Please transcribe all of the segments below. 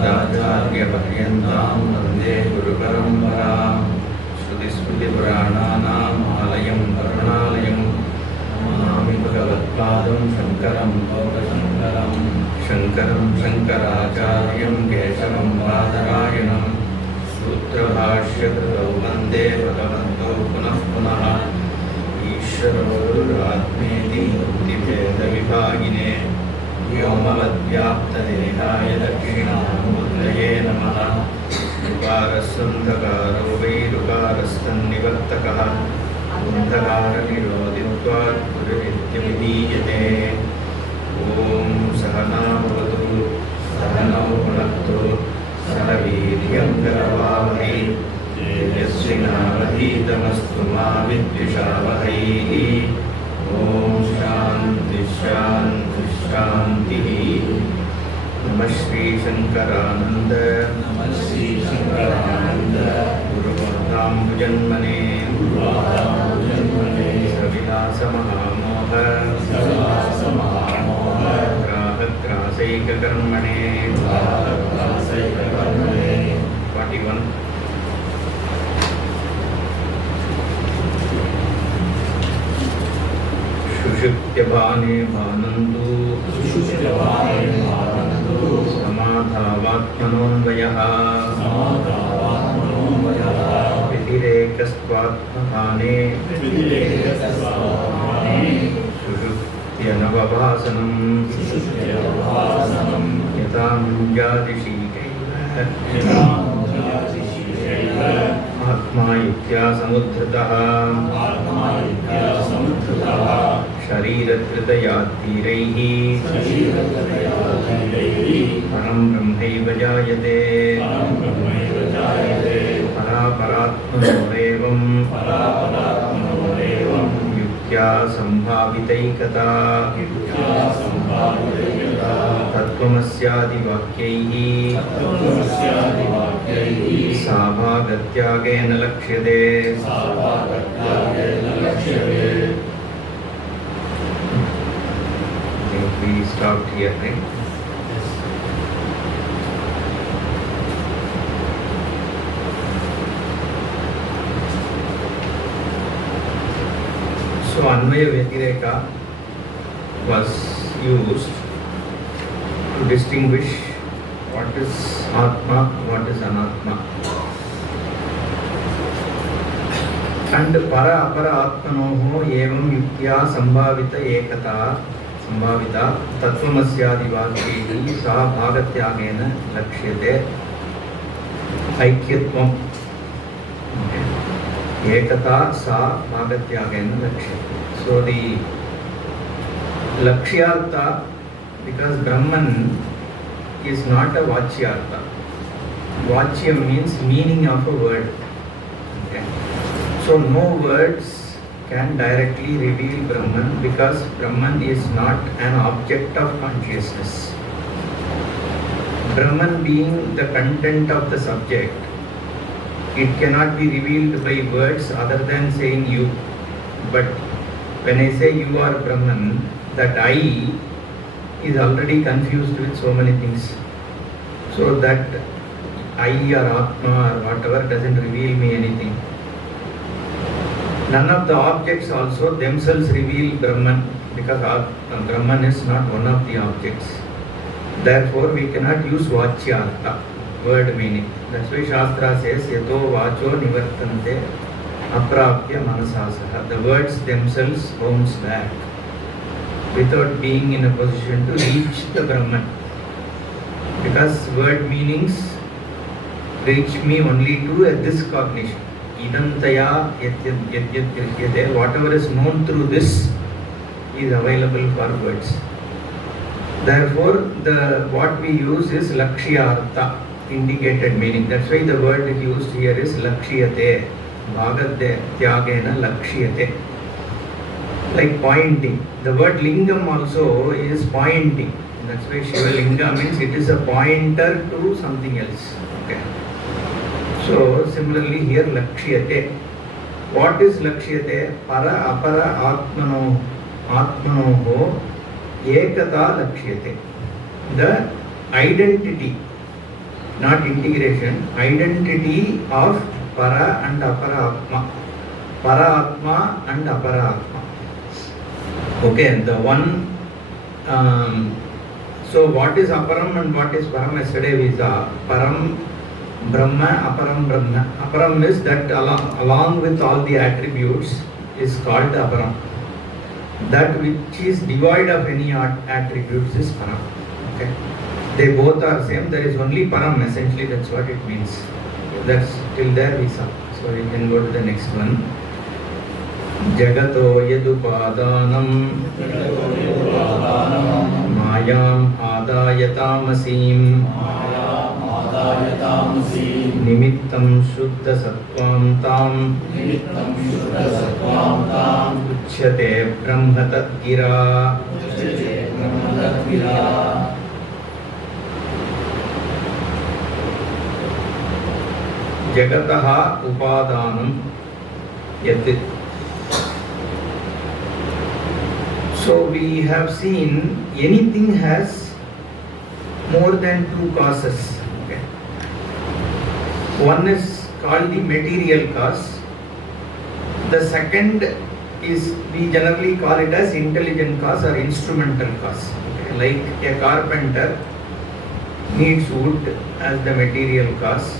अस्मदाचार्यपर्यन्तां वन्दे गुरुपरम्परां श्रुतिस्मृतिपुराणानाम् आलयं करुणालयं नमामि भगवत्पादं शङ्करं लोकशङ्करं शङ्करं शङ्कराचार्यं केशवं बादरायणं सूत्रभाष्यकृतौ वन्दे भगवन्तौ पुनः पुनः ईश्वरो गुरुरात्मेति मूर्तिभेदविभागिने व्योमवद्व्याप्तदेहाय दक्षिणामूर्तये नमः। ऋकारस्सन्धकारो वैरुकारस्तन्निवर्तकः अन्धकारनिरोधित्वात् गुरुरित्यभिधीयते। ॐ सहना भवतु सहनौ भुनक्तु सह वीर्यं करवावहै तेजस्विनावधीतमस्तु मा विद्विषावहै। ॐ शान्ति शान्ति शान्तिः। नमः श्री शङ्करानन्द गुरुपादाम्बुजन्मने सविलासमहामोह ग्राहग्रासैककर्मणे 41 सुषुप्त्यभाने भानन्तु समाधावात्मनोऽन्वयः व्यतिरेकस्त्वात्मभाने सुषुप्त्यनवभासनं यथा मुञ्जातिशीकैव आत्मा इत्यासमुद्धृतः शरीरकृतयात्तीरैः परं ब्रह्मैव जायते परापरात्मनोरेवं युक्त्या सम्भावितैकता तत्त्वमस्यादिवाक्यैः साभागत्यागेन लक्ष्यते। We stopped here, right? So Anvaya Vyatireka was used to distinguish what is Atma, what is Anatma. And para apara atmanoho evam yuktya sambhavita ekata संभाविता तत्त्वमस्यादिवाक्यैः सा भागत्यागेन लक्ष्यते। ऐक्यत्वम् एकता सा भागत्यागेन लक्ष्यते. So the lakshyartha, because Brahman is not a vachyartha. Vachyam means meaning of a word. Okay. So no words can directly reveal Brahman, because Brahman is not an object of consciousness. Brahman being the content of the subject, it cannot be revealed by words other than saying you. But when I say you are Brahman, that I is already confused with so many things. So that I or Atma or whatever doesn't reveal me anything. None of the objects also themselves reveal Brahman, because Brahman is not one of the objects. Therefore, we cannot use vachyartha, word meaning. That's why Shastra says, yato vacho nivartante aprapya manasasaha. The words themselves bounce back without being in a position to reach the Brahman. Because word meanings reach me only to this cognition. Idantaya yatyat, whatever is known through this is available for words. Therefore, what we use is lakshyartha, indicated meaning. That's why the word used here is lakshyate, bhagatyagena lakshyate. Like pointing. The word lingam also is pointing. That's why Shiva Linga means it is a pointer to something else. Okay. So similarly here lakshyate. What is lakshyate? Para apara atmanoho ekata lakshyate. The identity not integration, identity of para and apara atma. Para atma and apara atma. Okay, the one. So what is aparam and what is param? Yesterday we saw param Brahma, aparam Brahma. Aparam is that along with all the attributes is called aparam. That which is devoid of any attributes is param. Okay. They both are same. There is only param essentially. That's what it means. That's till there we saw. So we can go to the next one. Jagato yadupadanam mayam adayatamasim nimittam shuddha sattvam tam uchyate brahma tadgira. Jagataha upadanam yat. So we have seen anything has more than two causes. Okay. One is called the material cause. The second is, we generally call it as intelligent cause or instrumental cause. Okay. Like a carpenter needs wood as the material cause,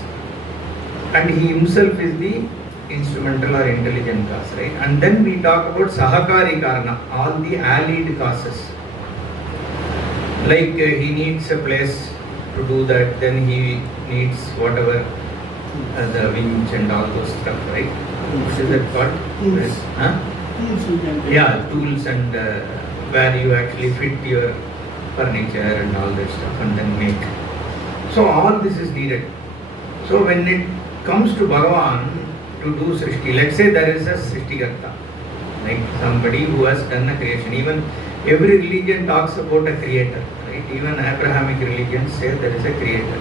and he himself is the instrumental or intelligent cause, right? And then we talk about sahakari karana, all the allied causes. Like he needs a place to do that, then he needs whatever, the winch and all those stuff, right? What is that called? Tools. Huh? Yeah, tools and where you actually fit your furniture and all that stuff and then make. So all this is needed. So when it comes to Bhagavan, to do Srishti, let's say there is a Srishtikarta, like somebody who has done a creation. Even every religion talks about a creator, right? Even Abrahamic religions say there is a creator.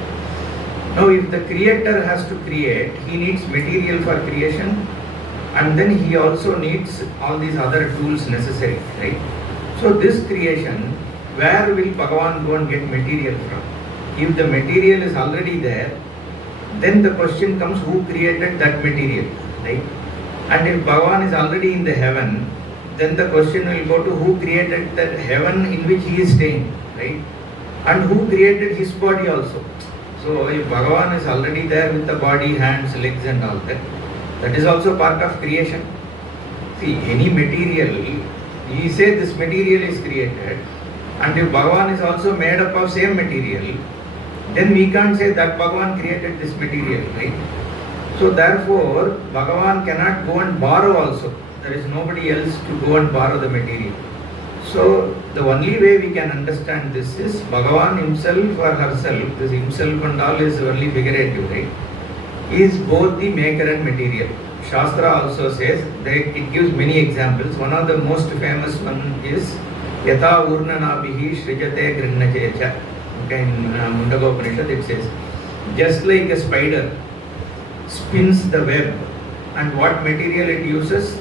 Now if the creator has to create, he needs material for creation, and then he also needs all these other tools necessary, right? So this creation, where will Bhagavan go and get material from? If the material is already there, then the question comes, who created that material, right? And if Bhagavan is already in the heaven, then the question will go to who created that heaven in which he is staying, right? And who created his body also. So if Bhagavan is already there with the body, hands, legs and all that, that is also part of creation. See, any material, we say this material is created, and if Bhagavan is also made up of same material, then we can't say that Bhagavan created this material, right? So therefore, Bhagavan cannot go and borrow also. There is nobody else to go and borrow the material. So the only way we can understand this is Bhagavan himself or herself, this himself and all is only figurative, right? Is both the maker and material. Shastra also says that it gives many examples. One of the most famous one is Yata Urnanabihi Srijate Grinnachecha. Okay, in Mundaka Upanishad it says, just like a spider spins the web, and what material it uses?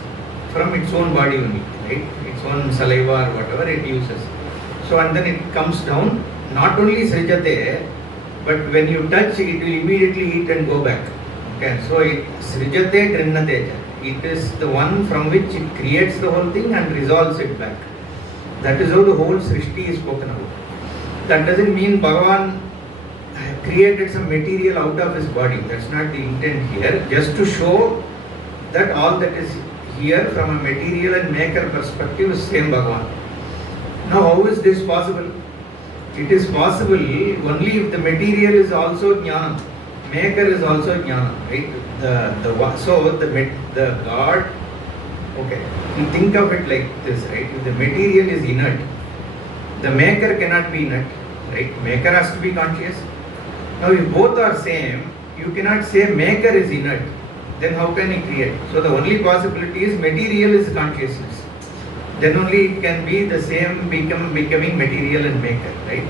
From its own body only, right? Its own saliva or whatever it uses. So and then it comes down, not only Srijate, but when you touch it will immediately eat and go back. Okay, so it Srijate Grinnateja. It is the one from which it creates the whole thing and resolves it back. That is how the whole Srishti is spoken about. That doesn't mean Bhagavan created some material out of his body. That's not the intent here. Just to show that all that is here from a material and maker perspective is same Bhagavan. Now how is this possible? It is possible only if the material is also jnana. Maker is also jnana, right? The God, okay, you think of it like this, right? If the material is inert, the maker cannot be inert, right? Maker has to be conscious. Now if both are same, you cannot say maker is inert. Then how can he create? So the only possibility is material is consciousness. Then only it can be the same becoming material and maker, right?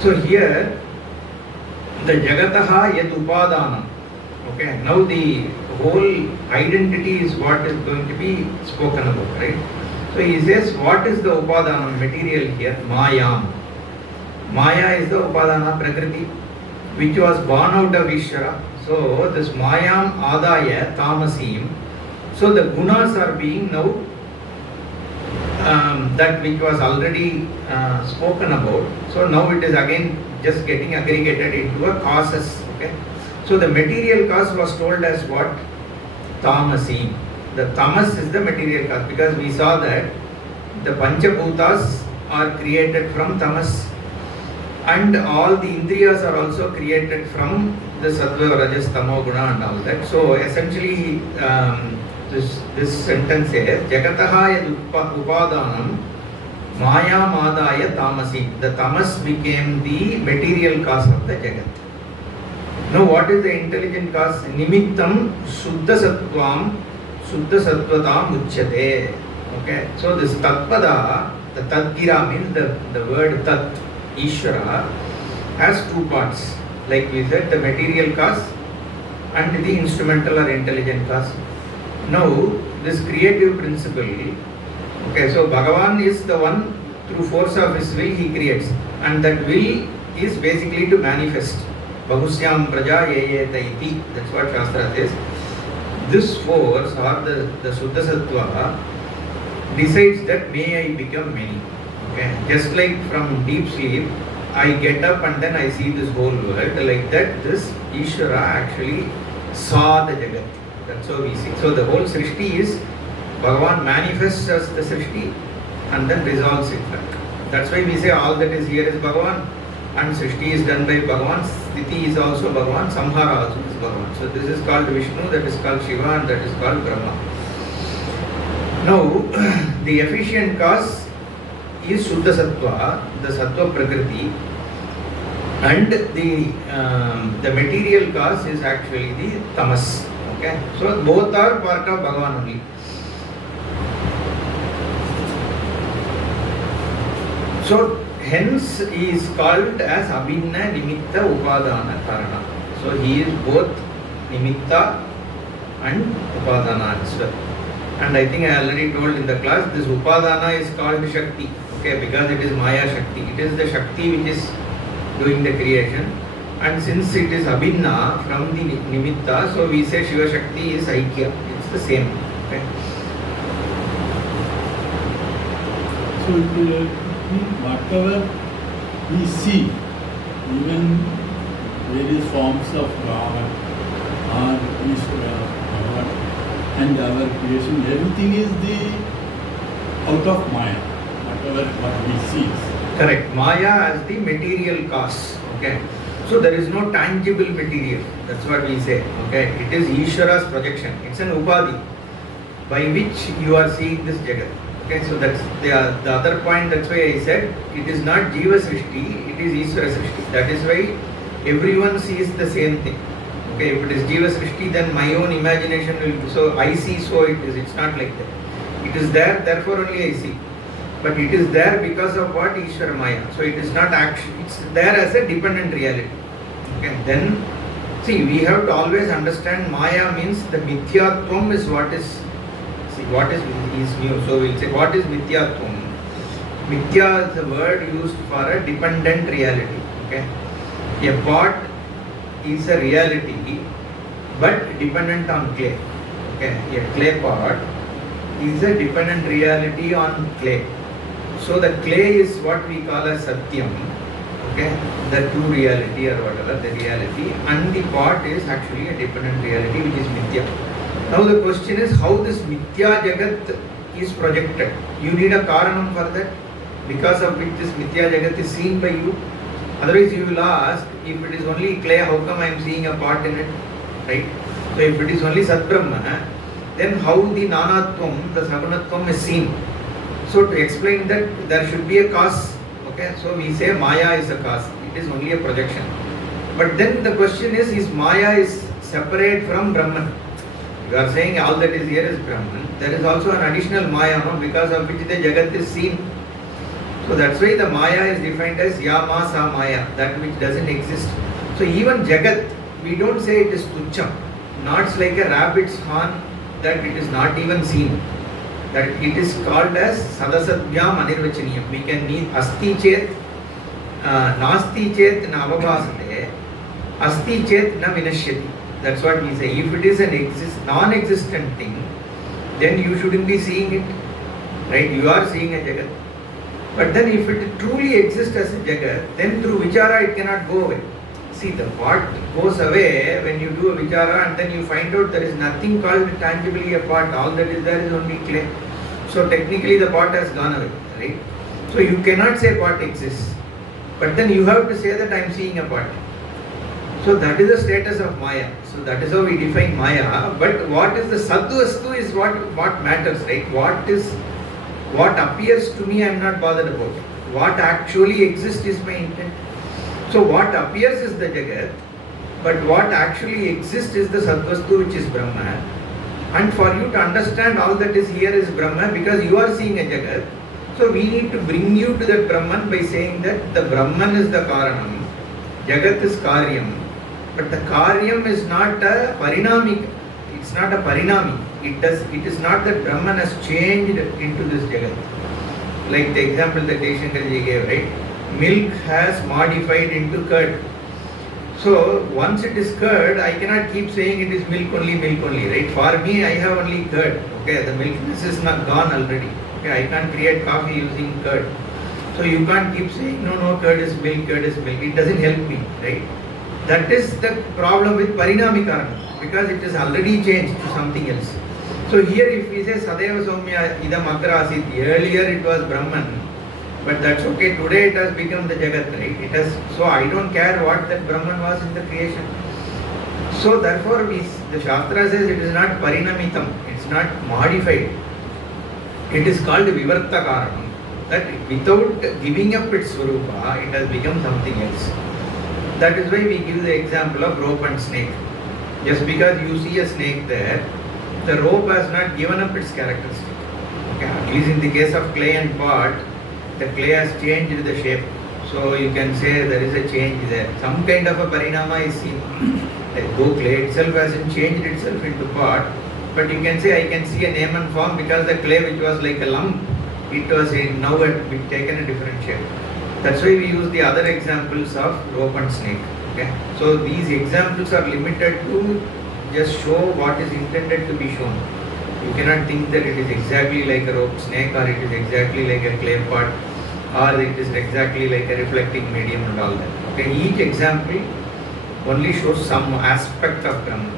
So here, the Jagataha Yat Upadanam. Okay, now the whole identity is what is going to be spoken about, right? So he says, what is the Upadanam material here? Mayam. Maya is the Upadana Prakriti. which was born out of Ishvara. So this Mayam Adaya Tamasim. So the gunas are being now that which was already spoken about. So now it is again just getting aggregated into a causes. Okay. So the material cause was told as what? Tamasim. The tamas is the material cause, because we saw that the Panchabhutas are created from tamas, and all the indriyas are also created from the sattva, rajas, tamo, guna and all that. So essentially this sentence says Jagataha yad upadanam maya madaya tamasi. The tamas became the material cause of the jagat. Now what is the intelligent cause? Nimittam suddha sattvam suddha sattvatam uchyate. Okay, so this tatpada, the tadgira means the word tat, Ishvara, has two parts. Like we said, the material cause and the instrumental or intelligent cause. Now, this creative principle, okay, so Bhagavan is the one, through force of his will he creates, and that will is basically to manifest. Bahusyam praja yayeta iti, that's what Shastra says. This force or the Suddha Sattva decides that may I become many. Okay, just like from deep sleep, I get up and then I see this whole world. Like that, this Ishvara actually saw the Jagat. That's how we see. So the whole Srishti is Bhagavan manifests as the Srishti and then resolves it back. That's why we say all that is here is Bhagavan, and Srishti is done by Bhagavan, Sthiti is also Bhagavan, Samhara also is Bhagavan. So this is called Vishnu, that is called Shiva, and that is called Brahma. Now, the efficient cause is Shuddha Sattva, the Sattva Prakriti, and the material cause is actually the Tamas. Okay, so both are part of Bhagavan only. So hence he is called as Abhinna Nimitta Upadana Karana. So he is both Nimitta and Upadana as well. And I think I already told in the class, this Upadana is called Shakti. Okay, because it is Maya Shakti. It is the Shakti which is doing the creation. And since it is Abhinna from the Nimitta, so we say Shiva Shakti is Aikya. It's the same. Okay. So whatever we see, even various forms of God or Ishvara, God, and our creation, everything is out of Maya. What we see. Correct. Maya as the material cause. Okay. So there is no tangible material. That's what we say. Okay. It is Ishvara's projection. It's an upadhi by which you are seeing this Jagat. Okay. So that's the other point. That's why I said it is not Jiva Srishti, it is Ishvara Srishti. That is why everyone sees the same thing. Okay. If it is Jiva Srishti, then my own imagination will. So I see, so it is. It's not like that. It is there, therefore only I see. But it is there because of what? Ishvara Maya. So it is not action, it's there as a dependent reality. Okay. Then, see, we have to always understand Maya means the Mithyatvam is what is, see, what is new. So we'll say, what is Mithyatvam? Mithya is the word used for a dependent reality. Okay. A pot is a reality, but dependent on clay. Okay. A clay pot is a dependent reality on clay. So the clay is what we call as Satyam, okay, the true reality or whatever, the reality, and the pot is actually a dependent reality which is Mithya. Now the question is how this Mithya Jagat is projected. You need a Karanam for that, because of which this Mithya Jagat is seen by you. Otherwise you will ask, if it is only clay, how come I am seeing a pot in it, right? So if it is only Sat Brahma, then how the Nanatvam, the Sagunatvam is seen. So to explain that, there should be a cause. Okay, so we say Maya is a cause. It is only a projection. But then the question is Maya is separate from Brahman? You are saying all that is here is Brahman. There is also an additional Maya, no, because of which the Jagat is seen. So that's why the Maya is defined as Yama Sa Maya, that which doesn't exist. So even Jagat, we don't say it is Tucham. Not like a rabbit's horn, that it is not even seen. That it is called as Sadasadvyam Anirvachaniyam. We can need Asti Chet, Nasti Chet Navabhasate, Asti chet na vinashyati. That's what we say. If it is an non-existent thing, then you shouldn't be seeing it. Right? You are seeing a Jagat. But then if it truly exists as a Jagat, then through Vichara it cannot go away. See, the pot goes away when you do a Vichara and then you find out there is nothing called tangibly a pot. All that is there is only clay. So technically the pot has gone away. Right? So you cannot say pot exists. But then you have to say that I am seeing a pot. So that is the status of Maya. So that is how we define Maya. But what is the Sadvastu is what matters, right? What appears to me I am not bothered about. What actually exists is my intent. So what appears is the Jagat, but what actually exists is the Sadvastu, which is Brahma. And for you to understand all that is here is Brahma, because you are seeing a Jagat. So we need to bring you to that Brahman by saying that the Brahman is the Karanam, Jagat is Karyam. But the Karyam is not a Parinamic, it's not a Parinami. It is not that Brahman has changed into this Jagat. Like the example that Deshankarji gave, right? Milk has modified into curd. So once it is curd, I cannot keep saying it is milk only, right? For me, I have only curd. Okay, the milkness is not gone already. Okay, I can't create coffee using curd. So you can't keep saying, no, curd is milk. It doesn't help me, right? That is the problem with Parinamikaranam, because it is already changed to something else. So here if we say Sadeva Soumya Idam Agra Asit, earlier it was Brahman, but that's okay, today it has become the Jagat, right? So I don't care what that Brahman was in the creation. So therefore the Shastra says it is not Parinamitam, it's not modified. It is called Vivarta Karanam, that without giving up its Swarupa, it has become something else. That is why we give the example of rope and snake. Just because you see a snake there, the rope has not given up its characteristic. Okay, at least in the case of clay and pot, the clay has changed the shape. So you can say there is a change there. Some kind of a parinama is seen. Though clay itself hasn't changed itself into pot, but you can say I can see a name and form because the clay which was like a lump, it was now taken a different shape. That's why we use the other examples of rope and snake. Okay? So these examples are limited to just show what is intended to be shown. You cannot think that it is exactly like a rope snake, or it is exactly like a clay pot, or it is exactly like a reflecting medium and all that. Okay? Each example only shows some aspect of Brahman.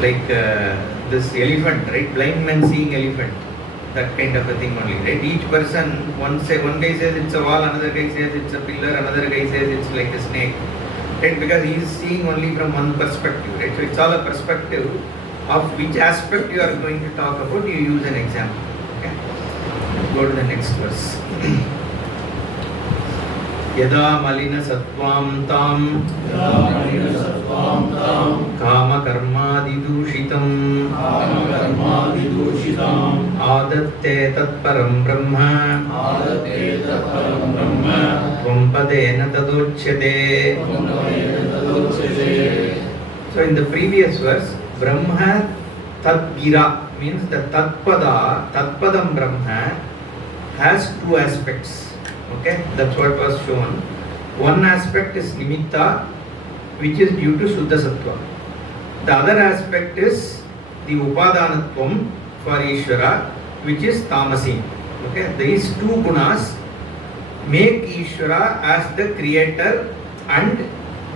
Like this elephant, right? Blind man seeing elephant. That kind of a thing only, right? Each person, one guy says it's a wall, another guy says it's a pillar, another guy says it's like a snake, right? Because he is seeing only from one perspective, right? So it's all a perspective of which aspect you are going to talk about. You use an example. Okay? Go to the next verse. Yada malina sattvam tam kama karma didushitam adatte tatparam brahma tvam tadochyate. So in the previous verse, Brahma Tadgira means the Tatpadam Brahma has two aspects. Okay, that's what was shown. One aspect is Nimitta, which is due to Shuddha Sattva. The other aspect is the Upadanatvam for Ishvara, which is Tamasi. Okay, these two gunas make Ishvara as the creator and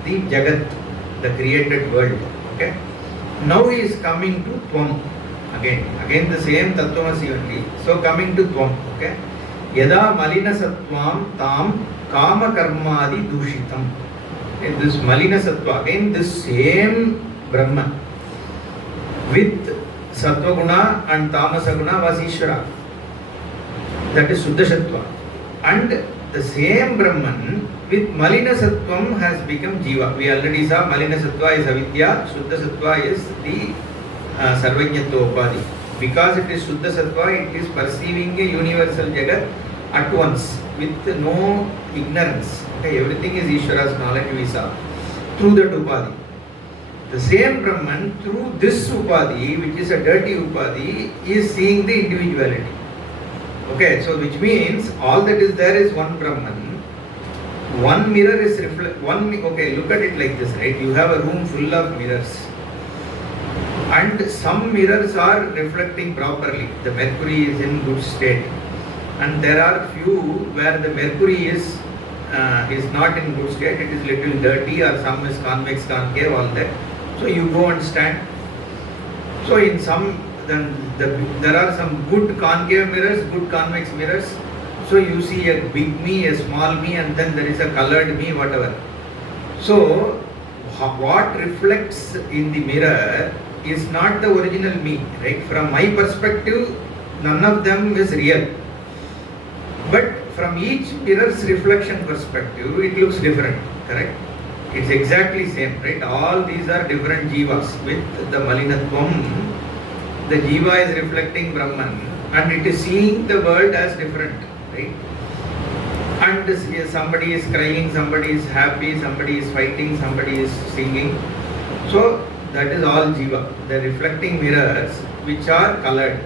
the Jagat, the created world. Okay, now he is coming to Tvam. Again the same Tattvamasi only. So coming to Tvam. Okay. Yada malina sattvam tam kama karmadi dushitam. This malina sattva, again this same Brahman with sattva guna and tamasa guna was Ishvara. That is Shuddha Sattva. And the same Brahman with malina sattvam has become Jiva. We already saw malina sattva is Avidya, Shuddha Sattva is the Sarvajñatva Upadhi. Because it is Shuddha Sattva, it is perceiving a universal Jagat at once with no ignorance. Okay, everything is Ishvara's knowledge we saw through that Upadhi. The same Brahman through this Upadhi, which is a dirty Upadhi, is seeing the individuality. Okay, so which means all that is there is one Brahman. One mirror is okay, look at it like this, right? You have a room full of mirrors. And some mirrors are reflecting properly. The mercury is in good state. And there are few where the mercury is not in good state. It is little dirty, or some is convex, concave, all that. So you go and stand. So in some, then there are some good concave mirrors, good convex mirrors. So you see a big me, a small me, and then there is a colored me, whatever. So what reflects in the mirror is not the original me, right? From my perspective, none of them is real. But from each mirror's reflection perspective, it looks different, correct? It's exactly same, right? All these are different jivas with the malinatvam. The jiva is reflecting Brahman and it is seeing the world as different, right? And somebody is crying, somebody is happy, somebody is fighting, somebody is singing. So that is all jiva, the reflecting mirrors which are colored.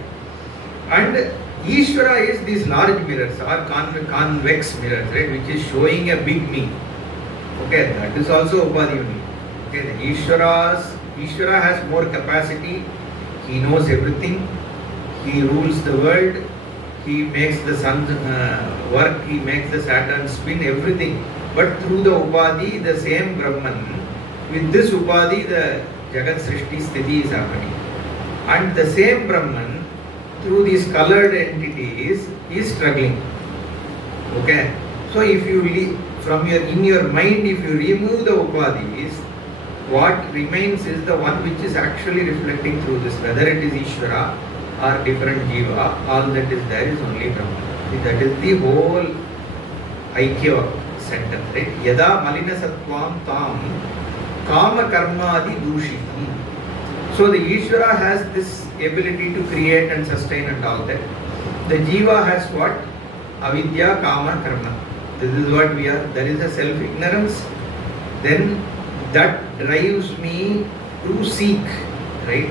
And Ishvara is these large mirrors or convex mirrors, right, which is showing a big me. Okay, that is also Upadhi only. Okay, the Ishvara has more capacity. He knows everything. He rules the world. He makes the sun work. He makes the Saturn spin, everything. But through the Upadhi, the same Brahman, with this Upadhi, the Jagat Srishti Sthiti is happening. And the same Brahman, through these colored entities, is struggling. Okay? So if you in your mind, if you remove the Upadhis, what remains is the one which is actually reflecting through this, whether it is Ishvara or different Jiva, all that is there is only Brahman. That is the whole Aikya sentence, right? Yada malina sattvam tam kama karma adi dushitam. So the Ishvara has this ability to create and sustain and all that. The Jiva has what? Avidya, kama, karma. This is what we are. There is a self-ignorance. Then that drives me to seek, right?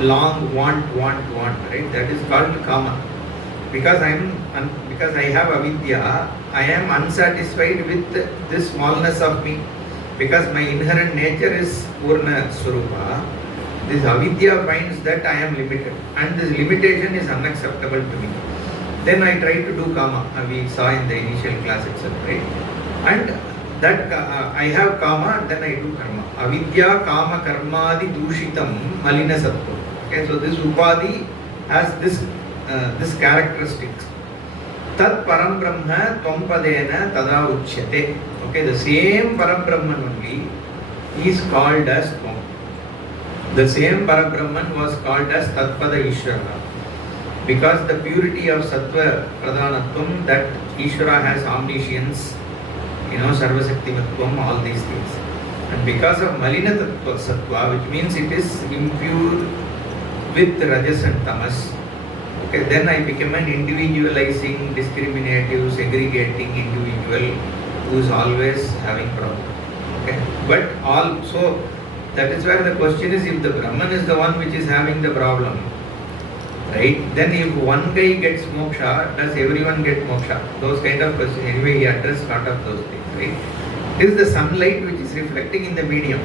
Long want, right? That is called kama. Because I have avidya, I am unsatisfied with this smallness of me. Because my inherent nature is Purna Swarupa, this avidya finds that I am limited. And this limitation is unacceptable to me. Then I try to do kama. We saw in the initial class itself, right? And that I have kama, then I do karma. Avidya, kama, karma, adi dushitam, malina sattva. Okay, so this upadhi has this characteristics. Tat param brahma tvam padena tada uchyate. Okay, the same param brahman only is called as tvam. The same param brahman was called as tatpada Ishvara. Because the purity of sattva pradhanatvam, that Ishvara has omniscience, sarvasaktimatvam, all these things. And because of malina tattva sattva, which means it is impure with rajas and tamas, okay, then I become an individualizing, discriminative, segregating individual who is always having problem. Okay, but also that is where the question is, if the Brahman is the one which is having the problem, right? Then if one guy gets moksha, does everyone get moksha? Those kind of questions. Anyway, he addressed lot of those things, right? It is the sunlight which is reflecting in the medium.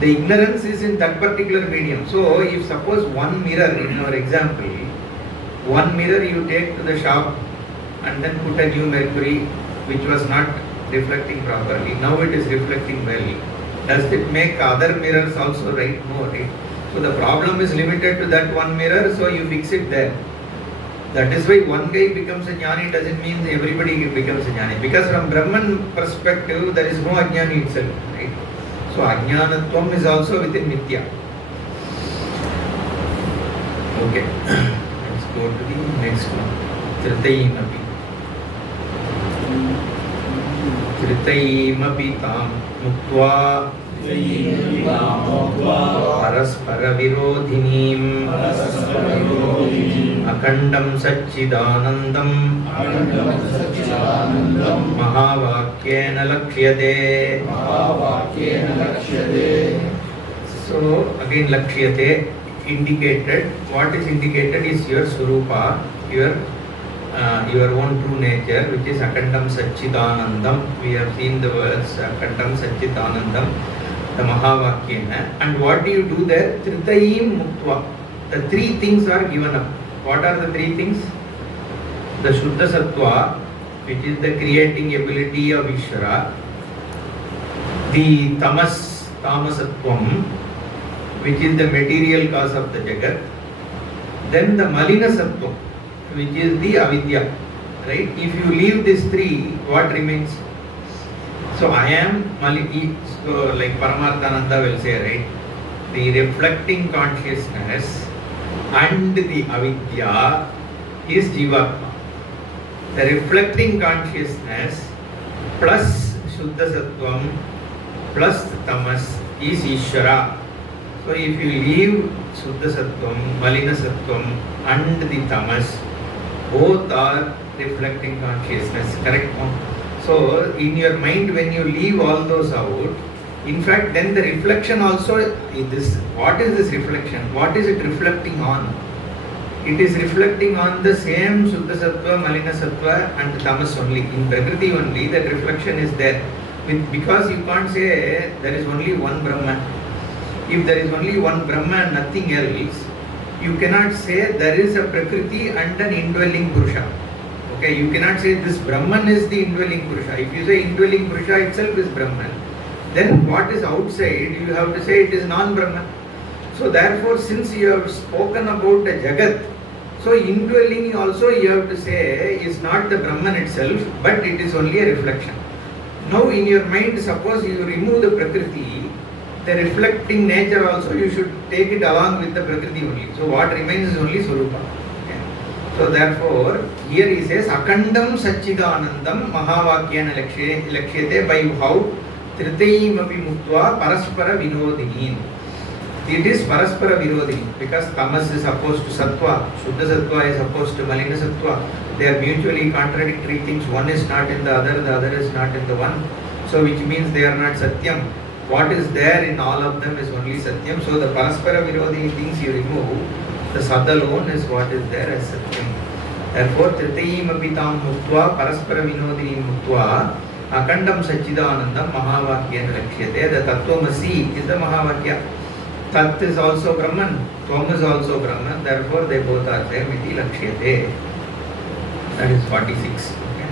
The ignorance is in that particular medium. So, if suppose one mirror, in our example, one mirror you take to the shop and then put a new mercury which was not reflecting properly. Now it is reflecting well. Does it make other mirrors also right? No, right? So the problem is limited to that one mirror, so you fix it there. That is why one guy becomes a jnani doesn't mean everybody becomes a jnani. Because from Brahman perspective, there is no ajnani itself, right? So ajnanatvam is also within nitya. Okay, let's go to the next one. Tritaimapi. Tritaimapi tam muktva परस्पर विरोधिनीं अखंडं सच्चिदानंदं महावाक्येन लक्ष्यते. So again lakshiyate indicated. What is indicated is your swarupa, your your own true nature, which is Akandam Satchidanandam. We have seen the words Akandam Satchidanandam, the Mahavakyena. And what do you do there? Tritayim Muktva. The three things are given up. What are the three things? The Shuddha Sattva, which is the creating ability of Ishvara. The Tamasatvam, which is the material cause of the Jagat. Then the Malina Sattva, which is the Avidya. Right? If you leave these three, what remains? So I am so like Paramarthananda will say, right? The reflecting consciousness and the Avidya is Jivatma. The reflecting consciousness plus Shuddha Sattvam plus Tamas is Ishvara. So if you leave Shuddha Sattvam, Malina Sattvam and the Tamas, both are reflecting consciousness, correct? So in your mind, when you leave all those out, in fact then the reflection also is what is this reflection? What is it reflecting on? It is reflecting on the same Shuddha Sattva, Malina Sattva and Tamas only. In Prakriti only that reflection is there. Because you can't say there is only one Brahma. If there is only one Brahma and nothing else, you cannot say there is a Prakriti and an indwelling Purusha. Okay, you cannot say this Brahman is the indwelling Purusha. If you say indwelling Purusha itself is Brahman, then what is outside, you have to say it is non-Brahman. So therefore, since you have spoken about the Jagat, so indwelling also you have to say is not the Brahman itself, but it is only a reflection. Now in your mind, suppose you remove the Prakriti, the reflecting nature also you should take it along with the Prakriti only. So what remains is only Swarupa. Okay. So therefore, here he says, Akandam Satchidanandam Mahavakyana Lakshyate, by how Tritayim api Muktva Paraspara Vinodini. It is Paraspara Virodini because Tamas is opposed to Sattva, Shuddha Sattva is opposed to Malina Sattva. They are mutually contradictory things. One is not in the other is not in the one. So which means they are not Satyam. What is there in all of them is only Satyam. So the Paraspara Virodini things you remove, the Sat alone is what is there as Satyam. Therefore, Tritayim apitam Muktva Paraspara Vinodini Muktva Akandam Satchidanandam Mahavakyana Lakshyate. The Tatvaviveka is the Mahavakya. Tat is also Brahman, Tvam is also Brahman, therefore they both are same, iti Lakshyate. That is 46. Okay.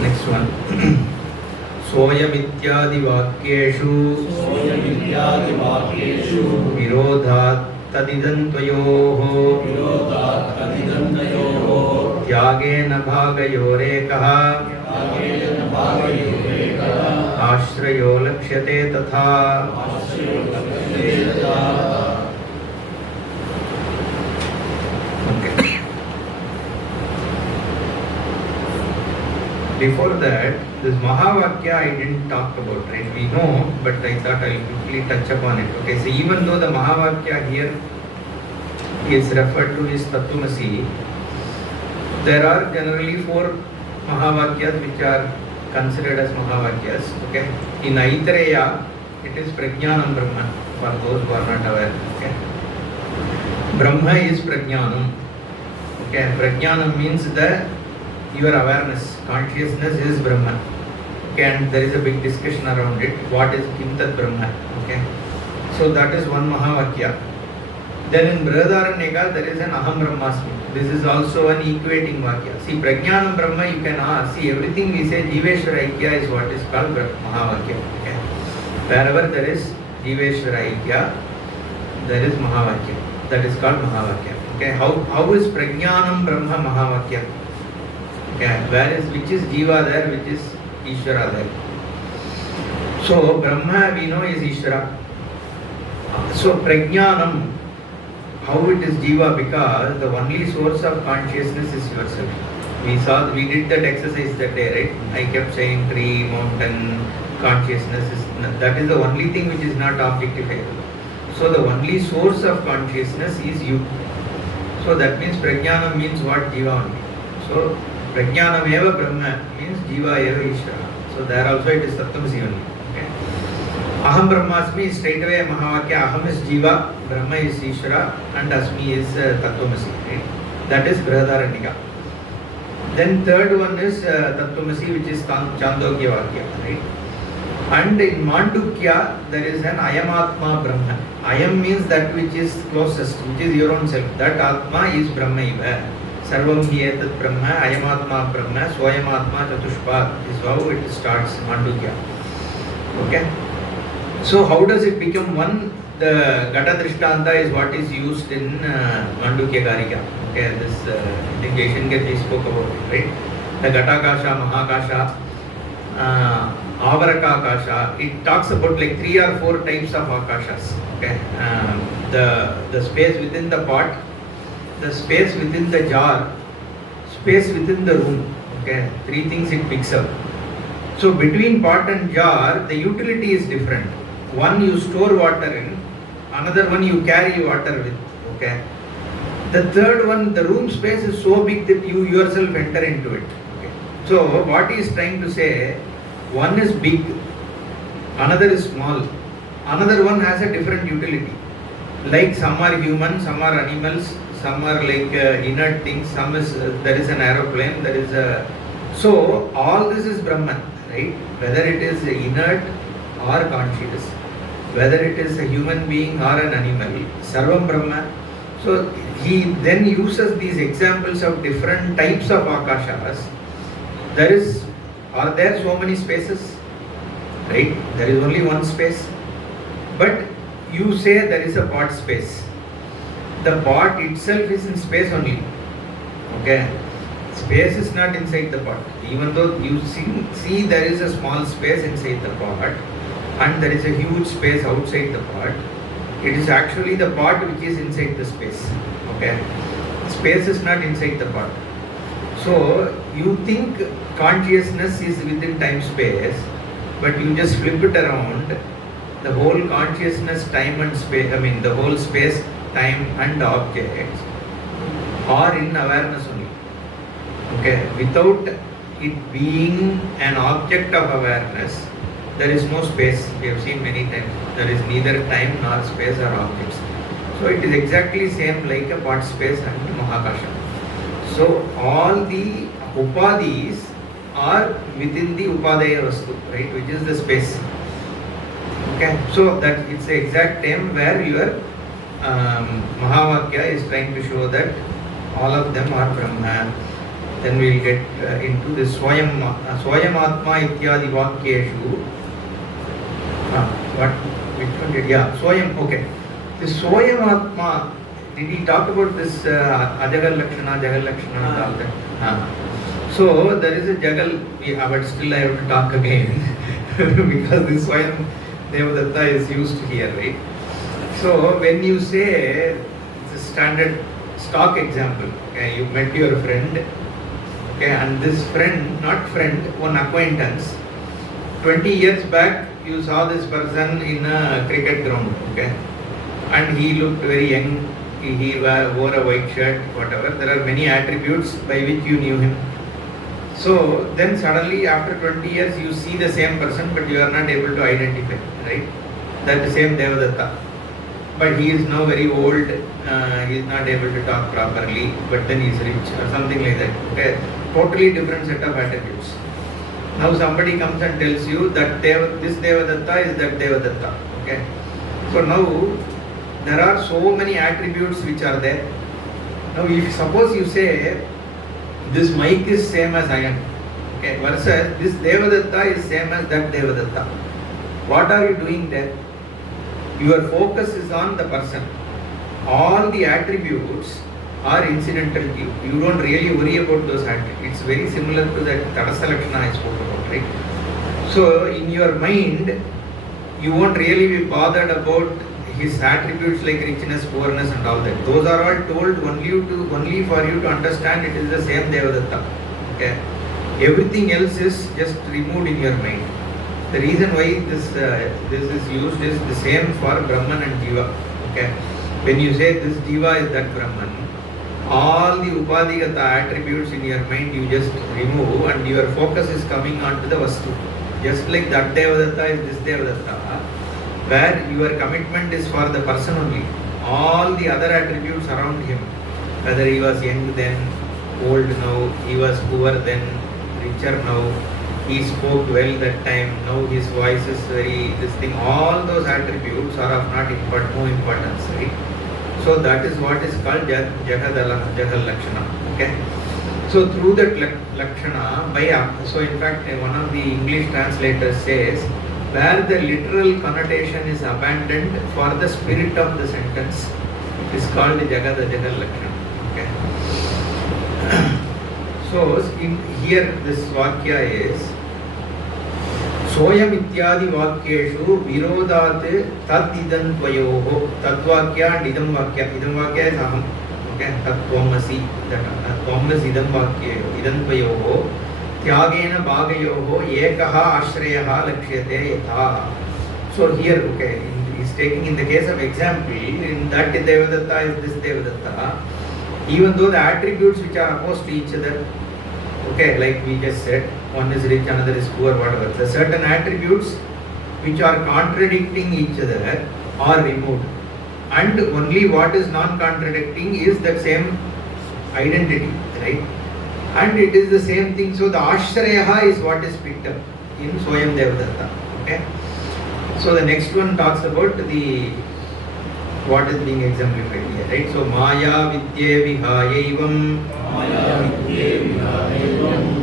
Next one. Soyamityadi vakyeshu virodhat tadidantayoho tyagena bhagayorekaha Ashrayo Lakshyate Tatha. Okay. Before that, this Mahavakya I didn't talk about, right? We know, but I thought I'll quickly touch upon it. Okay, so even though the Mahavakya here is referred to as Tatvamasi, there are generally 4 Mahavakyas which are considered as Mahavakyas. Okay. In Aitareya, it is Prajnanam Brahma, for those who are not aware. Okay. Brahma is Prajnanam. Okay. Prajnanam means your awareness, consciousness is Brahma. Okay. And there is a big discussion around it. What is Kim Tat Brahma? Okay. So that is one Mahavakya. Then in Brihadaranyaka there is an Aham Brahmasmi. This is also an equating Vakya. See, Prajnanam Brahma you can ask. See, everything we say Jiveshwara Aikya is what is called Mahavakya. Okay. Wherever there is Jiveshwara Aikya, there is Mahavakya. That is called Mahavakya. Okay. How is Prajnanam Brahma Mahavakya? Okay. Which is Jiva there, which is Ishvara there. So Brahma we know is Ishvara. So Prajnanam, how it is Jiva? Because the only source of consciousness is yourself. We did that exercise that day, right? I kept saying tree, mountain, consciousness that is the only thing which is not objectifiable. So the only source of consciousness is you. So that means Prajnanam means what? Jiva only. So Prajnanam eva Brahma means Jiva eva Ishvara. So there also it is Tatvamasi only. Aham Brahmasmi is straight away Mahavakya. Aham is Jiva, Brahma is Ishvara, and Asmi is Tatvamasi. Right? That is Brihadaranyaka. Then third one is Tatvamasi, which is Chandogya Vakya, right? And in Mandukya, there is an Ayamatma Brahma. Ayam means that which is closest, which is your own self. That Atma is Brahma Iva. Sarvam hi etat Brahma, Ayamatma Brahma, Swayamatma Chatushpat is how it starts, Mandukya. Okay? So how does it become one? The Gata Drishtanta is what is used in Mandukya Karika. Okay, this I think Jason Geti spoke about it, right? The Gatakasha, Mahakasha, Avarakakasha, it talks about like 3 or 4 types of Akashas. Okay, the space within the pot, the space within the jar, space within the room. Okay, 3 things it picks up. So between pot and jar, the utility is different. One you store water in, another one you carry water with. Okay, the third one, the room space is so big that you yourself enter into it. Okay. So what he is trying to say, one is big, another is small, another one has a different utility. Like some are human, some are animals, some are like inert things, some is there is an aeroplane, there is a... So all this is Brahman, right? Whether it is inert or conscious, whether it is a human being or an animal, Sarvam Brahma. So he then uses these examples of different types of Akashas. Are there so many spaces? Right? There is only one space. But you say there is a pot space. The pot itself is in space only. Okay? Space is not inside the pot. Even though you see there is a small space inside the pot and there is a huge space outside the pot, it is actually the pot which is inside the space. Okay? Space is not inside the pot. So you think consciousness is within time space, but you just flip it around. The whole consciousness, time and space, the whole space, time and objects are in awareness only. Okay, without it being an object of awareness, there is no space. We have seen many times. There is neither time nor space or objects. So it is exactly same like a pot space and Mahakasha. So all the upadhis are within the upadaya vastu, right, which is the space. Okay, so that it's the exact term where your Mahavakya is trying to show that all of them are Brahma. Then we will get into the Swayam Atma Ityadi Vakyeshu. Which one did? Yeah, Swayam, okay. The Swayam Atma, did he talk about this Ajagal Lakshana, Jagal Lakshana and all that? So there is a Jagal, but still I have to talk again because this Swayam Devadatta is used here, right? So when you say, it's a standard stock example, okay, you met your friend, okay, and this friend, not friend, one acquaintance, 20 years back you saw this person in a cricket ground, okay, and he looked very young, he wore a white shirt, whatever, there are many attributes by which you knew him. So then suddenly after 20 years you see the same person but you are not able to identify, right? That the same Devadatta. But he is now very old, he is not able to talk properly, but then he is rich or something like that. Okay? Totally different set of attributes. Now somebody comes and tells you that this Devadatta is that Devadatta. Okay? So now there are so many attributes which are there. Now if suppose you say this mic is same as I am, okay, versus this Devadatta is same as that Devadatta. What are you doing there? Your focus is on the person. All the attributes are incidental to you. You don't really worry about those attributes. It's very similar to that Tadasa Lakshana I spoke about, right? So in your mind, you won't really be bothered about his attributes like richness, poorness and all that. Those are all told only for you to understand it is the same Devadatta. Okay? Everything else is just removed in your mind. The reason why this is used is the same for Brahman and Jiva. Okay? When you say this Jiva is that Brahman, all the Upadhigata attributes in your mind you just remove and your focus is coming on to the Vastu. Just like that Devadatta is this Devadatta, where your commitment is for the person only. All the other attributes around him Whether he was young then, old now, he was poor then, richer now, he spoke well that time, now his voice is very this thing. All those attributes are of no importance, right? So that is what is called Jahal Lakshana. Okay. So through that Lakshana, so in fact one of the English translators says, where the literal connotation is abandoned for the spirit of the sentence, is called Jahal Lakshana. Okay. So here this Vakya is Soyam ityadi Vakyeshu Virodat Tat idam tvayoho. Tatvakya and idam Vakya is aham. Okay, Tatvamasi, Tatvamasi idam tvayoho Tyagena bhagayoho Ekaha ashrayaha lakshyate yatha. So here, okay, he's taking in the case of example, in that Devadatta is this Devadatta, even though the attributes which are opposed to each other, okay, like we just said, one is rich, another is poor, whatever, the certain attributes which are contradicting each other are removed, and only what is non-contradicting is the same identity, right? And it is the same thing. So the Ashrayaha is what is picked up in Soyam Devadatta. Okay. So the next one talks about the what is being exemplified here, right? So Maya Vidya Vihayaivam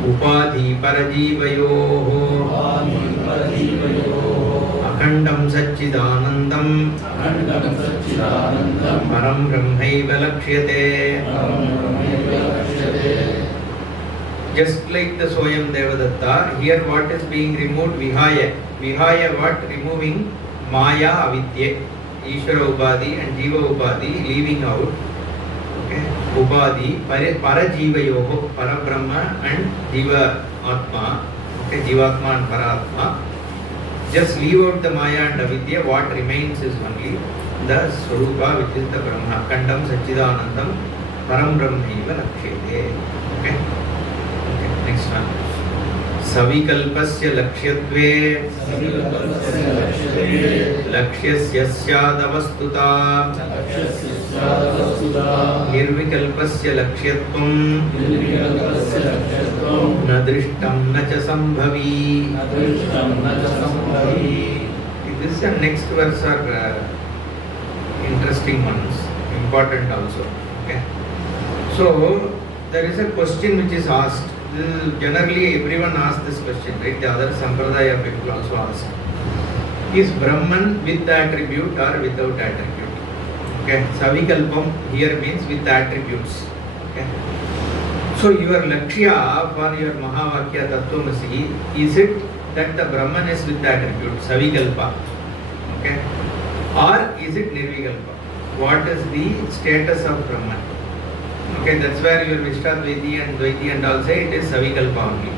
Upadhi Parajivayoho Akhandam Satchidanandam Param Brahmaiva Lakshyate. Just like the Soyam Devadatta, here what is being removed? Vihaya. Vihaya what? Removing Maya Avidya, Ishvara Ubadhi and Jiva Ubadhi, leaving out. Okay. Ubadhi, Parajivayoho, Parabrahma and Jiva Atma. Okay, Jivatma and Paratma. Just leave out the Maya and Avidya. What remains is only the Swarupa, which is the Brahma. Kandam Satchidanandam Param Brahmaiva Lakshyate. Okay. Next one. Savikalpasya lakshyatve Lakshyasya syadavastuta Nirvikalpasya lakshyatvam Nadrishtam nacha sambhavi. This and next verse are interesting ones, important also. Okay. So there is a question which is asked. Generally everyone asks this question, right? The other Sampradaya people also ask. Is Brahman with attribute or without attribute? Okay. Savikalpam here means with attributes. Okay. So your Lakshya for your Mahavakya Tatvamasi, is it that the Brahman is with attribute, Savikalpa? Okay. Or is it Nirvikalpa? What is the status of Brahman? Okay, that's where your Vishtadvaiti and Dvaiti and all say it is Savikalpa only.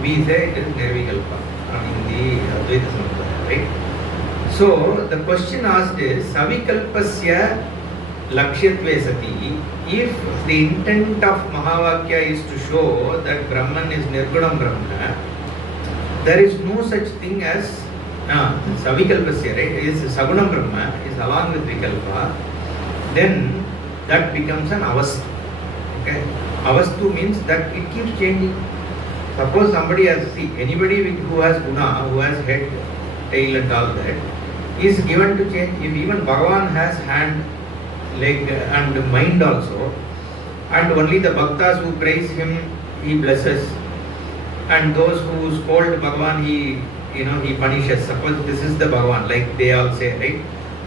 We say it is Nirvikalpa in the Advaita Sampradaya, right? So the question asked is Savikalpasya Lakshyatve Sati. If the intent of Mahavakya is to show that Brahman is Nirgunam Brahma, there is no such thing as Savikalpasya, right? Is Sagunam Brahma, is along with Vikalpa, then that becomes an Avastu. Okay. Avastu means that it keeps changing. Suppose somebody has, anybody who has guna, who has head, tail and all that, is given to change. If even Bhagavan has hand, leg and mind also, and only the bhaktas who praise him, he blesses, and those who scold Bhagavan, he punishes. Suppose this is the Bhagavan, like they all say, right?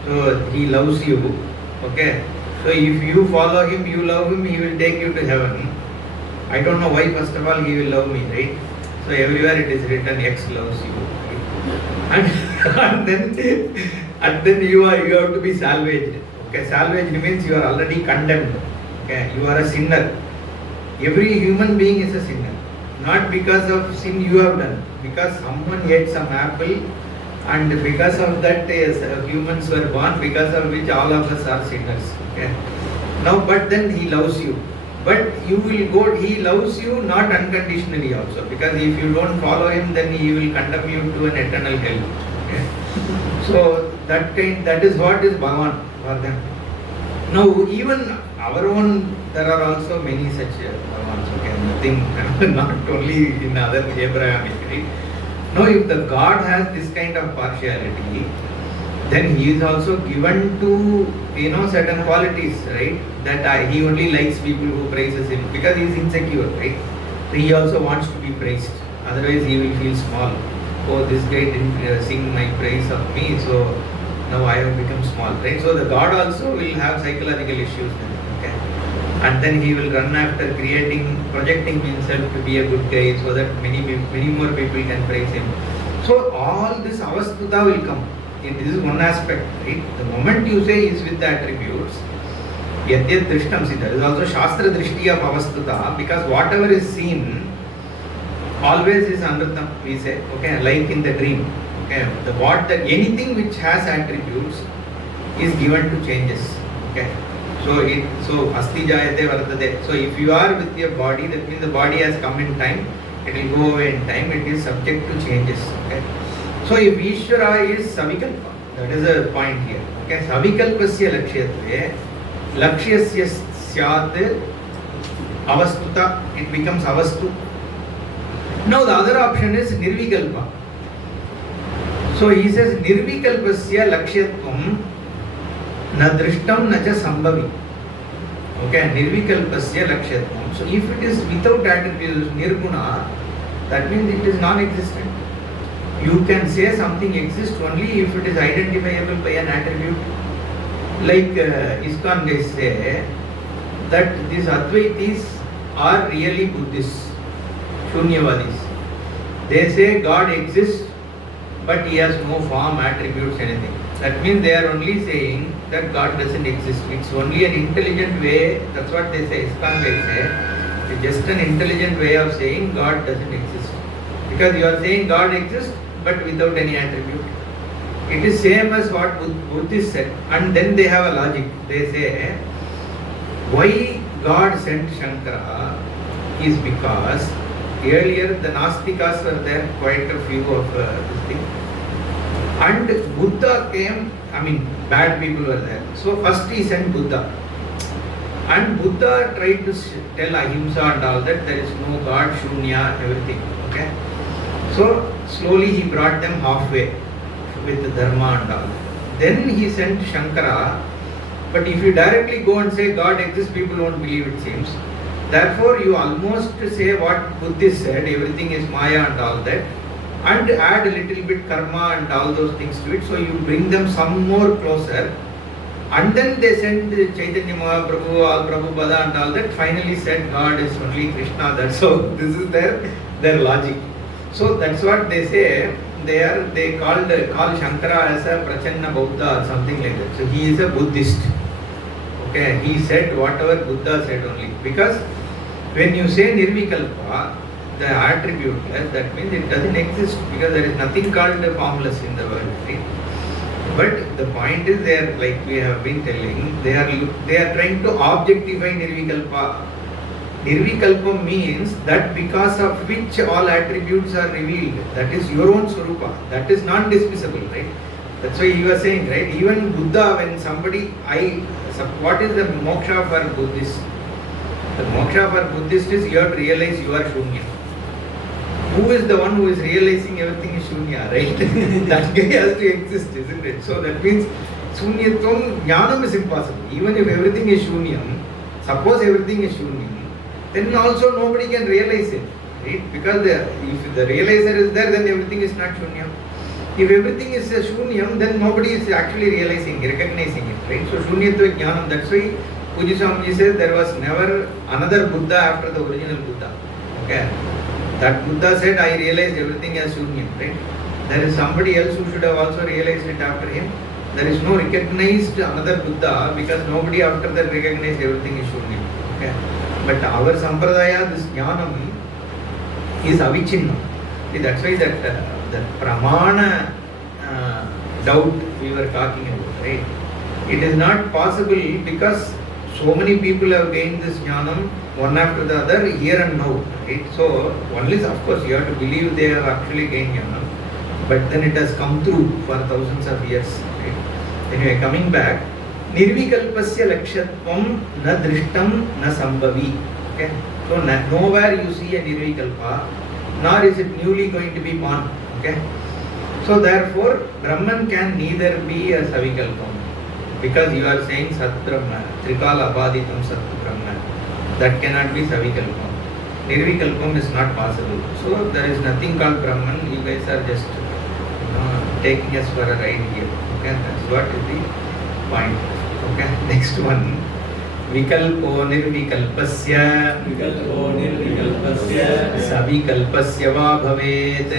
So he loves you. Okay. So if you follow him, you love him, he will take you to heaven. I don't know why, first of all, he will love me, right? So everywhere it is written, X loves you. Right? And then you have to be salvaged. Okay, salvaged means you are already condemned. Okay, you are a sinner. Every human being is a sinner. Not because of sin you have done, because someone ate some apple, and because of that humans were born, because of which all of us are sinners. Okay. Now, but then he loves you. But you will go, he loves you not unconditionally also, because if you don't follow him, then he will condemn you to an eternal hell. Okay. So that is what is Bhagavan for them. Now even our own, there are also many such Bhagavans, okay, nothing, not only in other Abrahamic, right? No, if the God has this kind of partiality, then he is also given to, certain qualities, right? That he only likes people who praises him because he is insecure, right? So he also wants to be praised. Otherwise he will feel small. Oh, this guy didn't sing my praise of me, so now I have become small, right? So the God also will have psychological issues then, okay? And then he will run after projecting himself to be a good guy so that many more people can praise him. So all this avastuta will come. This is one aspect, right? The moment you say is with the attributes, yadyat drishtam, see, there is also shastra drishti of avastuta, because whatever is seen always is anrutam, we say, okay, like in the dream, okay, anything which has attributes is given to changes, okay. So asti jayate vartate. So if you are with your body, that means the body has come in time, it will go away in time, it is subject to changes, okay. So if Ishvara is savikalpa, that is a point here, okay. Savikalpasya lakshyatve, lakshyasya syat avastuta, it becomes avastu. Now the other option is nirvikalpa. So he says nirvikalpasya lakshyatvam na drishtam na cha sambhavi. Okay, nirvikalpasya lakshyatvam. So if it is without attributes, nirguna, that means it is non-existent. You can say something exists only if it is identifiable by an attribute. Like ISKCON they say that these Advaitis are really Buddhists, Shunyavadis. They say God exists but he has no form, attributes, anything. That means they are only saying that God doesn't exist. It's only an intelligent way, that's what they say, ISKCON they say. It's just an intelligent way of saying God doesn't exist. Because you are saying God exists but without any attribute. It is same as what Buddhists said. And then they have a logic. They say, why God sent Shankara is because earlier the Nastikas were there, quite a few of this thing. And Buddha came, bad people were there. So first he sent Buddha. And Buddha tried to tell Ahimsa and all that there is no God, Shunya, everything. Okay. So slowly he brought them halfway with the Dharma and all. Then he sent Shankara. But if you directly go and say God exists, people won't believe, it seems. Therefore you almost say what Buddhists said, everything is Maya and all that, and add a little bit karma and all those things to it. So you bring them some more closer. And then they sent Chaitanya Mahaprabhu, all Prabhupada and all that, finally said God is only Krishna. That's how, this is their logic. So that's what they say. They call Shankara as a Prachanna Buddha or something like that. So he is a Buddhist. Okay, he said whatever Buddha said only. Because when you say Nirvikalpa, the attributeless, that means it doesn't exist, because there is nothing called formless in the world. Right? But the point is, they are, like we have been telling, they are trying to objectify Nirvikalpa. Nirvikalpa means that because of which all attributes are revealed. That is your own Swarupa. That is non-dismissible, right? That's why you are saying, right? Even Buddha, when somebody, what is the moksha for Buddhist? The moksha for Buddhist is you have to realize you are Shunya. Who is the one who is realizing everything is Shunya, right? That guy has to exist, isn't it? So that means Shunyatvam, Jnanam is impossible. Even if everything is Shunyam, suppose everything is Shunyam, then also nobody can realize it, right? Because if the realizer is there, then everything is not Shunyam. If everything is Shunyam, then nobody is actually realizing, recognizing it, right? So Shunyatva Jnanam, that's why Puji Swamiji said there was never another Buddha after the original Buddha. Okay. That Buddha said, I realized everything as Shunyam, right? There is somebody else who should have also realized it after him. There is no recognized another Buddha, because nobody after that recognized everything is Shunyam. Okay. But our Sampradaya, this Jnanam is Avichinna. That's why that Pramana doubt we were talking about, right? It is not possible because so many people have gained this Jnanam one after the other, here and now, right? So one is, of course, you have to believe they have actually gained Jnanam, but then it has come through for thousands of years, right? Anyway, coming back, Nirvikalpasya lakshatvam na drishtam na sambhavi. Okay? So nowhere you see a nirvikalpa, nor is it newly going to be born. Okay? So therefore, Brahman can neither be a savikalpam, because you are saying Sat Brahma, Trikala Abaditam Sat Brahma. That cannot be savikalpam. Nirvikalpam is not possible. So there is nothing called Brahman. You guys are just taking us for a ride here. Okay, that's what is the point. Okay, next one. Vikalpo nirvikalpasya savikalpasya va bhavet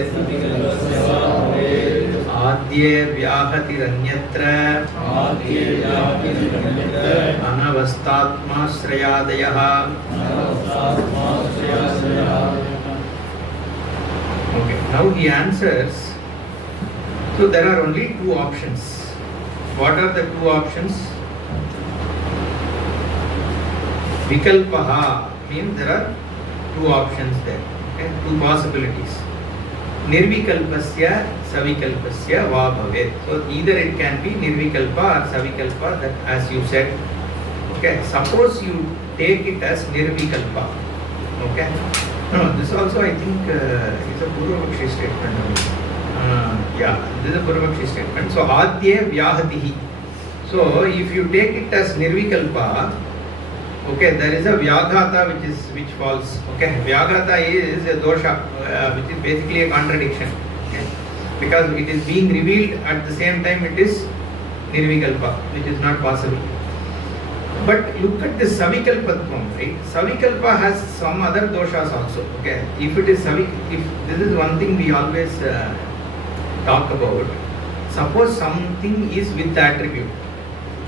adye vyahatiranyatra anavastatma shrayadayah. Okay, now he answers. So there are only two options. What are the two options? Vikalpaha means there are two options there, okay? Two possibilities. Nirvikalpasya, savikalpasya va bhavet. So either it can be nirvikalpa or savikalpa, that as you said. Okay, suppose you take it as nirvikalpa. Okay. No, this also I think is a Purvapakshi statement. Yeah, this is a Purvapakshi statement. So adye vyahatihi. So if you take it as nirvikalpa, okay, there is a vyaghata which falls. Okay, vyaghata is a dosha, which is basically a contradiction. Okay, because it is being revealed at the same time it is nirvikalpa, which is not possible. But look at the savikalpatvam, right? Savikalpa has some other doshas also. Okay, if it is if this is one thing we always talk about. Suppose something is with attribute.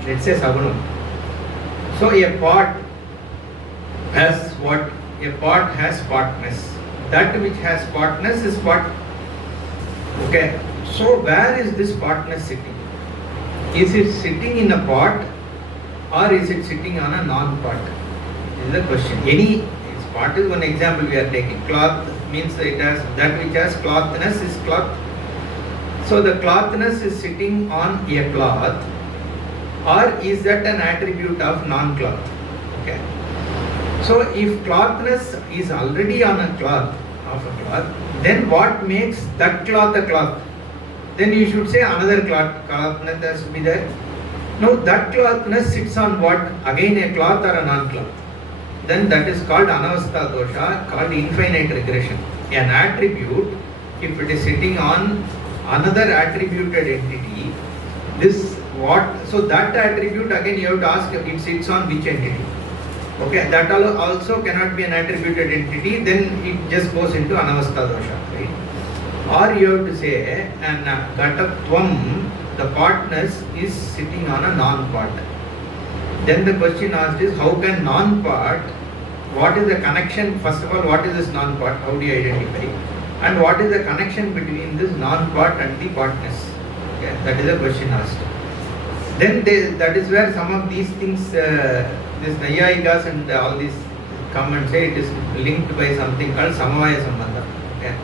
Let's say savanam. So a pot has what? A pot has potness. That which has potness is pot. Okay. So where is this potness sitting? Is it sitting in a pot or is it sitting on a non-pot? This is the question. Pot is one example we are taking. Cloth means it has that which has clothness is cloth. So the clothness is sitting on a cloth, or is that an attribute of non-cloth? Okay. So if clothness is already on a cloth, then what makes that cloth a cloth? Then you should say another clothness has to be there. No, that clothness sits on what? Again a cloth or a non-cloth. Then that is called anavastha dosha, called infinite regression. An attribute, if it is sitting on another attributed entity, so that attribute again you have to ask it sits on which entity. Okay, that also cannot be an attributed entity, then it just goes into anavastha dosha, right? Or you have to say an gatatvam, the partness is sitting on a non-part. Then the question asked is how can non-part, what is the connection? First of all, what is this non-part? How do you identify? And what is the connection between this non-part and the partness? Okay, that is the question asked. Then that is where some of these things, this Nayayikas and all these come and say it is linked by something called Samavaya Sambandha. Okay.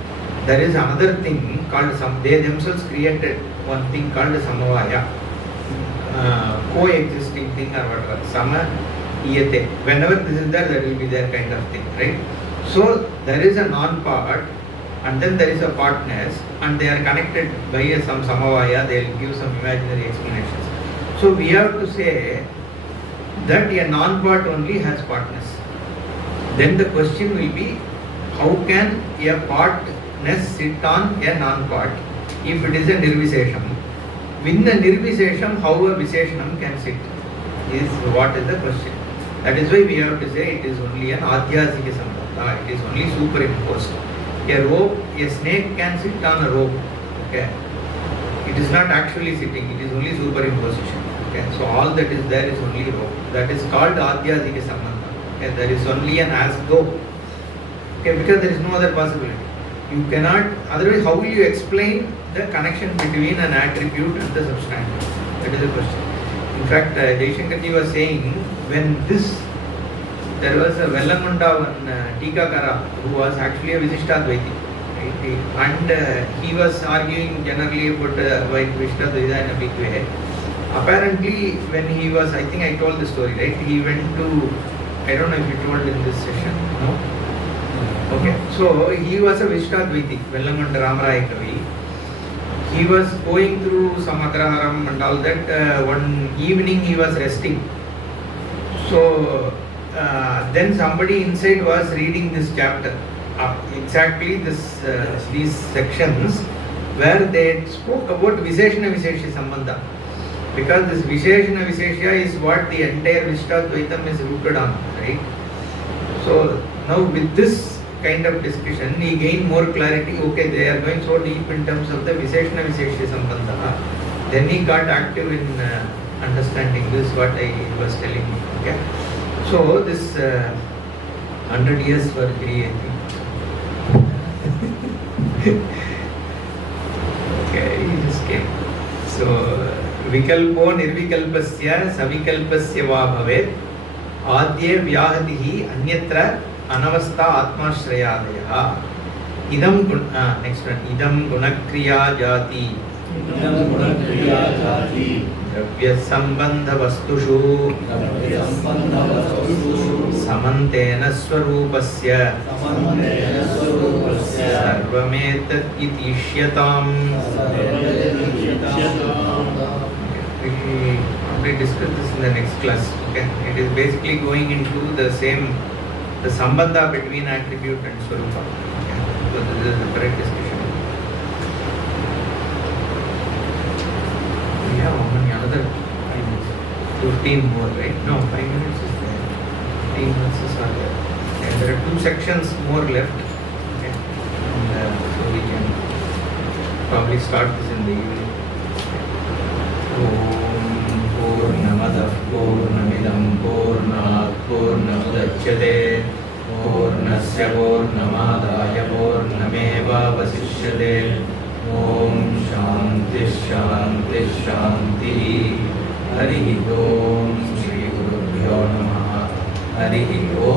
There is another thing called they themselves created one thing called Samavaya, coexisting thing or whatever. Sama iyate. Whenever this is there, there will be that kind of thing, right? So there is a non-part and then there is a partness and they are connected by some Samavaya, they will give some imaginary explanations. So we have to say that a non-part only has partness. Then the question will be, how can a partness sit on a non-part if it is a nirvisesham? Within a nirvisesham, how a viseshanam can sit is what is the question. That is why we have to say it is only an adhyasika sambandha, it is only superimposed. A rope, a snake can sit on a rope. Okay. It is not actually sitting, it is only superimposition. Okay. So all that is there is only rope. That is called adhyasika sambandha. Okay. There is only an as though. Okay, because there is no other possibility. You cannot, otherwise how will you explain the connection between an attribute and the substantive? That is the question. In fact, Jaishankarji was saying, when there was a Vellamunda one Tikakara who was actually a Visishtadvaiti, right? And he was arguing generally about Visishtadvaita in a big way. Apparently, when he was, I think I told the story, right? He went to, I don't know if you told in this session, no? Okay, so he was a Vishtadvaiti, Vellamanda Ramaraya Kavi. He was going through some Agraharam and all that. One evening he was resting. So then somebody inside was reading this chapter. Exactly these sections where they spoke about Visheshana Vishesha Sambandha. Because this Visheshana Vishesha is what the entire Vishtadvaitam is rooted on, right? So now with this kind of discussion, he gained more clarity. Okay, they are going so deep in terms of the Visheshana Vishesha Sambandha. Then he got active in understanding this, what I was telling you. Okay? So this 100 years were created. Okay, he just came. So विकल्पो निर्विकल्पस्य सविकल्पस्य वा भवेत् आद्ये व्याहतिः अन्यत्र अनवस्था आत्माश्रयादयः इदं next one इदं गुणक्रिया जाति द्रव्य संबंध वस्तुषु समन्तेन स्वरूपस्य सर्वमेतत् इतीष्यताम्. We discuss this in the next class. Okay, it is basically going into the sambandha between attribute and swarupa. Okay, so this is the correct discussion. We have another 5 minutes. 15 more, right? No, 5 minutes is there. 15 minutes is not there. And there are 2 sections more left. Okay, and so we can probably start this in the evening. पूर्णमदः पूर्णमिदं पूर्णात् पूर्णमुदच्यते पूर्णस्य पूर्णमादाय पूर्णमेवावशिष्यते. ॐ शान्तिः शान्तिः शान्तिः. हरिः ॐ श्रीगुरुभ्यो नमः. हरिः ॐ.